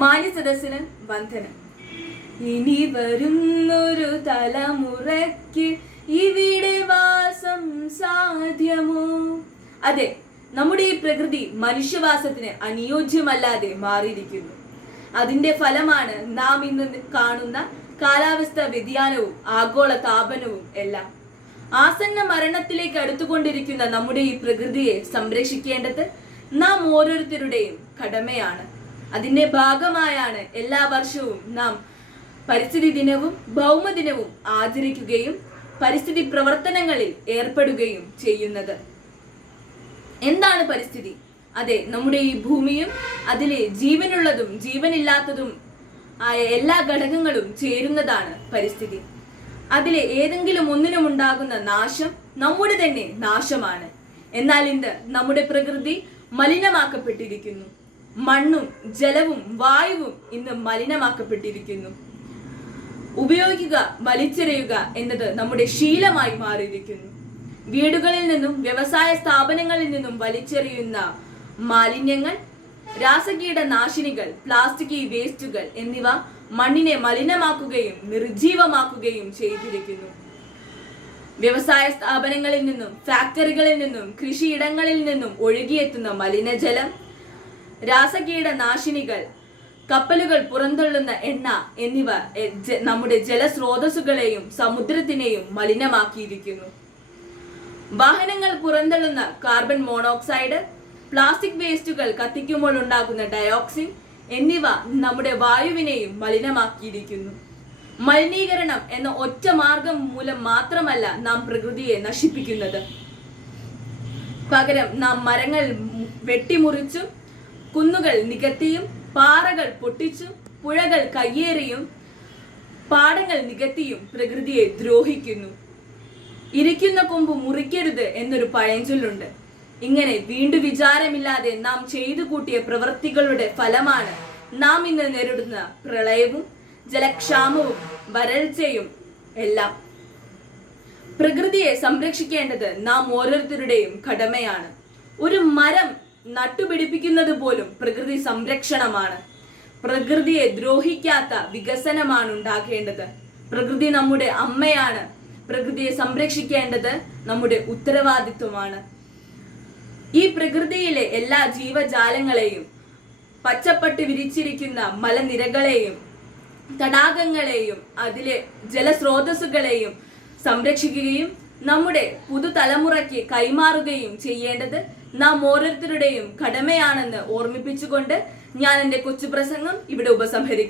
മാന്യ സദസ്സിന് വന്ദനം. ഇനി വരുന്നൊരു തലമുറയ്ക്ക് ഇവിടെ വാസം സാധ്യമോ? അതെ നമ്മുടെ ഈ പ്രകൃതി മനുഷ്യവാസത്തിന് അനുയോജ്യമല്ലാതെ മാറിയിരിക്കുന്നു. അതിന്റെ ഫലമാണ് നാം ഇന്ന് കാണുന്ന കാലാവസ്ഥ വ്യതിയാനവും ആഗോള താപനവും എല്ലാം. ആസന്ന മരണത്തിലേക്ക് അടുത്തുകൊണ്ടിരിക്കുന്ന നമ്മുടെ ഈ പ്രകൃതിയെ സംരക്ഷിക്കേണ്ടത് നാം ഓരോരുത്തരുടെയും കടമയാണ്. അതിന്റെ ഭാഗമായാണ് എല്ലാ വർഷവും നാം പരിസ്ഥിതി ദിനവും ഭൗമദിനവും ആചരിക്കുകയും പരിസ്ഥിതി പ്രവർത്തനങ്ങളിൽ ഏർപ്പെടുകയും ചെയ്യുന്നത്. എന്താണ് പരിസ്ഥിതി? അതെ നമ്മുടെ ഈ ഭൂമിയും അതിലെ ജീവനുള്ളതും ജീവനില്ലാത്തതും ആയ എല്ലാ ഘടകങ്ങളും ചേരുന്നതാണ് പരിസ്ഥിതി. അതിലെ ഏതെങ്കിലും ഒന്നിനും ഉണ്ടാകുന്ന നാശം നമ്മുടെ തന്നെ നാശമാണ്. എന്നാൽ ഇന്ന് നമ്മുടെ പ്രകൃതി മലിനമാക്കപ്പെട്ടിരിക്കുന്നു. മണ്ണും ജലവും വായുവും ഇന്ന് മലിനമാക്കപ്പെട്ടിരിക്കുന്നു. ഉപയോഗിക്കുക വലിച്ചെറിയുക എന്നത് നമ്മുടെ ശീലമായി മാറിയിരിക്കുന്നു. വീടുകളിൽ നിന്നും വ്യവസായ സ്ഥാപനങ്ങളിൽ നിന്നും വലിച്ചെറിയുന്ന മാലിന്യങ്ങൾ രാസകീടനാശിനികൾ പ്ലാസ്റ്റിക് വേസ്റ്റുകൾ എന്നിവ മണ്ണിനെ മലിനമാക്കുകയും നിർജീവമാക്കുകയും ചെയ്തിരിക്കുന്നു. വ്യവസായ സ്ഥാപനങ്ങളിൽ നിന്നും ഫാക്ടറികളിൽ നിന്നും കൃഷിയിടങ്ങളിൽ നിന്നും ഒഴുകിയെത്തുന്ന മലിനജലം രാസകീടനാശിനികൾ കപ്പലുകൾ പുറന്തള്ളുന്ന എണ്ണ എന്നിവ നമ്മുടെ ജലസ്രോതസ്സുകളെയും സമുദ്രത്തിനെയും മലിനമാക്കിയിരിക്കുന്നു. വാഹനങ്ങൾ പുറന്തള്ളുന്ന കാർബൺ മോണോക്സൈഡ് പ്ലാസ്റ്റിക് വേസ്റ്റുകൾ കത്തിക്കുമ്പോൾ ഉണ്ടാകുന്ന ഡയോക്സിൻ എന്നിവ നമ്മുടെ വായുവിനെയും മലിനമാക്കിയിരിക്കുന്നു. മലിനീകരണം എന്ന ഒറ്റ മാർഗം മൂലം മാത്രമല്ല നാം പ്രകൃതിയെ നശിപ്പിക്കുന്നത്. പകരം നാം മരങ്ങൾ വെട്ടിമുറിച്ചും കുന്നുകൾ നികത്തിയും പാറകൾ പൊട്ടിച്ചും പുഴകൾ കയ്യേറിയും പാടങ്ങൾ നികത്തിയും പ്രകൃതിയെ ദ്രോഹിക്കുന്നു. ഇരിക്കുന്ന കൊമ്പ് മുറിക്കരുത് എന്നൊരു പഴഞ്ചൊല്ലുണ്ട്. ഇങ്ങനെ വീണ്ടും വിചാരമില്ലാതെ നാം ചെയ്തു കൂട്ടിയ പ്രവൃത്തികളുടെ ഫലമാണ് നാം ഇന്ന് നേരിടുന്ന പ്രളയവും ജലക്ഷാമവും വരൾച്ചയും എല്ലാം. പ്രകൃതിയെ സംരക്ഷിക്കേണ്ടത് നാം ഓരോരുത്തരുടെയും കടമയാണ്. ഒരു മരം നട്ടുപിടിപ്പിക്കുന്നത് പോലും പ്രകൃതി സംരക്ഷണമാണ്. പ്രകൃതിയെ ദ്രോഹിക്കാത്ത വികസനമാണ് ഉണ്ടാക്കേണ്ടത് പ്രകൃതി നമ്മുടെ അമ്മയാണ്. പ്രകൃതിയെ സംരക്ഷിക്കേണ്ടത് നമ്മുടെ ഉത്തരവാദിത്വമാണ്. ഈ പ്രകൃതിയിലെ എല്ലാ ജീവജാലങ്ങളെയും പച്ചപ്പട്ട് വിരിച്ചിരിക്കുന്ന മലനിരകളെയും തടാകങ്ങളെയും അതിലെ ജലസ്രോതസ്സുകളെയും സംരക്ഷിക്കുകയും നമ്മുടെ പുതുതലമുറയ്ക്ക് കൈമാറുകയും ചെയ്യേണ്ടത് നാം ഓരോരുത്തരുടെയും കടമയാണെന്ന് ഓർമ്മിപ്പിച്ചുകൊണ്ട് ഞാൻ എന്റെ കൊച്ചു പ്രസംഗം ഇവിടെ ഉപസംഹരിക്കുന്നു.